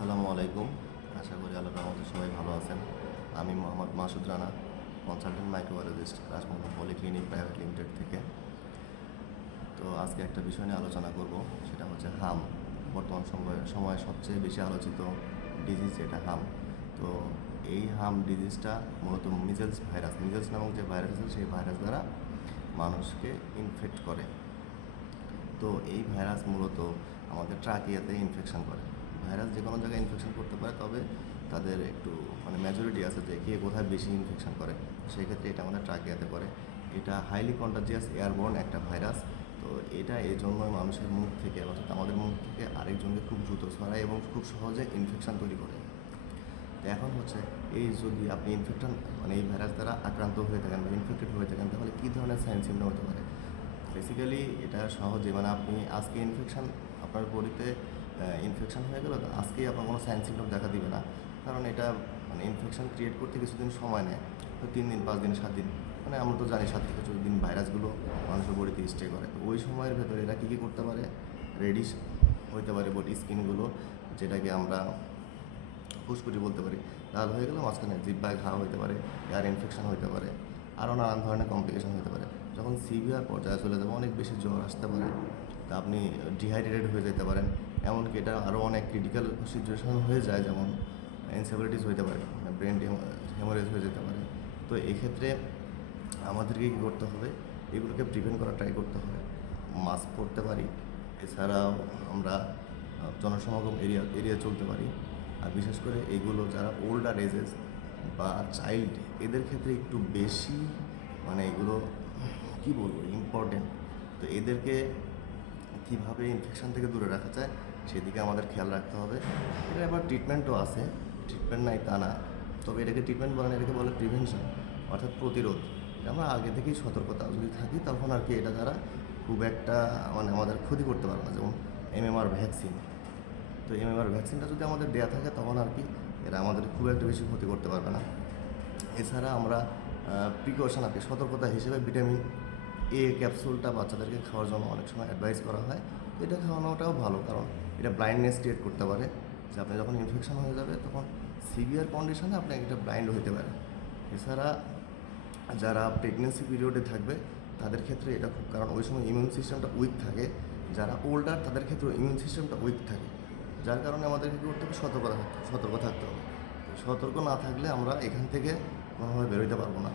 আসসালামু আলাইকুম। আশা করি আল্লাহর রহমতে সবাই ভালো আছেন। আমি মোহাম্মদ মাসুদ রানা, কনসালটেন্ট মাইক্রোবায়োলজিস্ট রাজমহল পলিক্লিনিক প্রাইভেট লিমিটেড থেকে। তো আজকে একটা বিষয় নিয়ে আলোচনা করব, সেটা হচ্ছে হাম। বর্তমান সময়ে সবচেয়ে বেশি আলোচিত ডিজিজ এটা হাম। তো এই হাম ডিজিজটা মূলত মিজেলস নামক যে ভাইরাস আছে সেই ভাইরাস দ্বারা মানুষকে ইনফেক্ট করে। তো এই ভাইরাস মূলত আমাদের ট্রাকিয়াতে ইনফেকশন করে। ভাইরাস যে কোনো জায়গায় ইনফেকশন করতে পারে, তবে তাদের একটু মেজরিটি আছে যে কে কোথায় বেশি ইনফেকশন করে। সেই ক্ষেত্রে এটা আমাদের ট্রাকিয়াতে করে। এটা হাইলি কন্টাজিয়াস এয়ারবোর্ন একটা ভাইরাস। তো এটা এই জন্যই মানুষের মুখ থেকে, অর্থাৎ আমাদের মুখ থেকে আরেকজনকে খুব দ্রুত ছড়ায় এবং খুব সহজে ইনফেকশন তৈরি করে। তো এখন হচ্ছে এই যদি আপনি এই ভাইরাস দ্বারা আক্রান্ত হয়ে থাকেন বা ইনফেক্টেড হয়ে থাকেন, তাহলে কী ধরনের সাইন সিমটম হতে পারে। বেসিক্যালি এটা সহজে আপনি আজকে আপনার বডিতে ইনফেকশন হয়ে গেল, আজকেই আপনার কোনো সাইন সিমটম দেখা দিবে না। কারণ এটা ইনফেকশন ক্রিয়েট করতে কিছুদিন সময় নেয়, তো 3 দিন 5 দিন 7 দিন, আমরা তো জানি 7 থেকে 14 দিন ভাইরাসগুলো মানুষের বডিতে স্টে করে। তো ওই সময়ের ভেতরে এরা কী করতে পারে, রেডিশ হইতে পারে বডি স্কিনগুলো, যেটাকে আমরা ফুসকুটি বলতে পারি। লাল হয়ে গেলে মাঝখানে জিহ্বায় ঘা হতে পারে, এয়ার ইনফেকশন হতে পারে, আরও নানান ধরনের কমপ্লিকেশন হতে পারে। যখন সিভিয়ার পর্যায়ে চলে যাবে, অনেক বেশি জ্বর আসতে পারে, তা আপনি ডিহাইড্রেটেড হয়ে যেতে পারেন। এমনকি এটা আরও অনেক ক্রিটিক্যাল সিচুয়েশন হয়ে যায়, যেমন ইনসেবিলিটিস হতে পারে, ব্রেন হেমোরেজ হয়ে যেতে পারে। তো এক্ষেত্রে আমাদেরকে কী করতে হবে, এগুলোকে প্রিভেন্ট করার ট্রাই করতে হবে। মাস্ক পরতে পারি, এছাড়াও আমরা জনসমাগম এরিয়া চলতে পারি। আর বিশেষ করে এগুলো যারা ওল্ডার এজেস বা চাইল্ড, এদের ক্ষেত্রে একটু বেশি এগুলো কী বলবো ইম্পর্টেন্ট। তো এদেরকে কীভাবে ইনফেকশন থেকে দূরে রাখা যায় সেদিকে আমাদের খেয়াল রাখতে হবে। এটা আবার ট্রিটমেন্টও আছে, ট্রিটমেন্ট নাই তা না, তবে এটাকে ট্রিটমেন্ট বলে না, এটাকে বলে প্রিভেনশন, অর্থাৎ প্রতিরোধ। আমরা আগে থেকেই সতর্কতা যদি থাকি, তখন আর কি এটা দ্বারা খুব একটা আমাদের ক্ষতি করতে পারবে না। যেমন MMR ভ্যাকসিন, তো MMR ভ্যাকসিনটা যদি আমাদের দেওয়া থাকে, তখন আর কি এরা আমাদের খুব একটা বেশি ক্ষতি করতে পারবে না। এছাড়া আমরা প্রিকশন আর কি সতর্কতা হিসেবে ভিটামিন A ক্যাপসুলটা বাচ্চাদেরকে খাওয়ার জন্য অনেক সময় অ্যাডভাইস করা হয়। এটা খাওয়ানোটাও ভালো, কারণ এটা ব্লাইন্ডনেস ক্রিয়েট করতে পারে, যে আপনি যখন ইনফেকশন হয়ে যাবে তখন সিভিয়ার কন্ডিশনে আপনি একটা ব্লাইন্ড হতে পারে। এছাড়া যারা প্রেগনেন্সি পিরিয়ডে থাকবে তাদের ক্ষেত্রে এটা খুব, কারণ ওই সময় ইমিউন সিস্টেমটা উইক থাকে। যারা ওল্ডার তাদের ক্ষেত্রে ইমিউন সিস্টেমটা উইক থাকে, যার কারণে আমাদেরকে কী করতে হবে, সতর্ক থাকতে হবে। সতর্ক না থাকলে আমরা এখান থেকে কোনোভাবে বেরোতে পারবো না।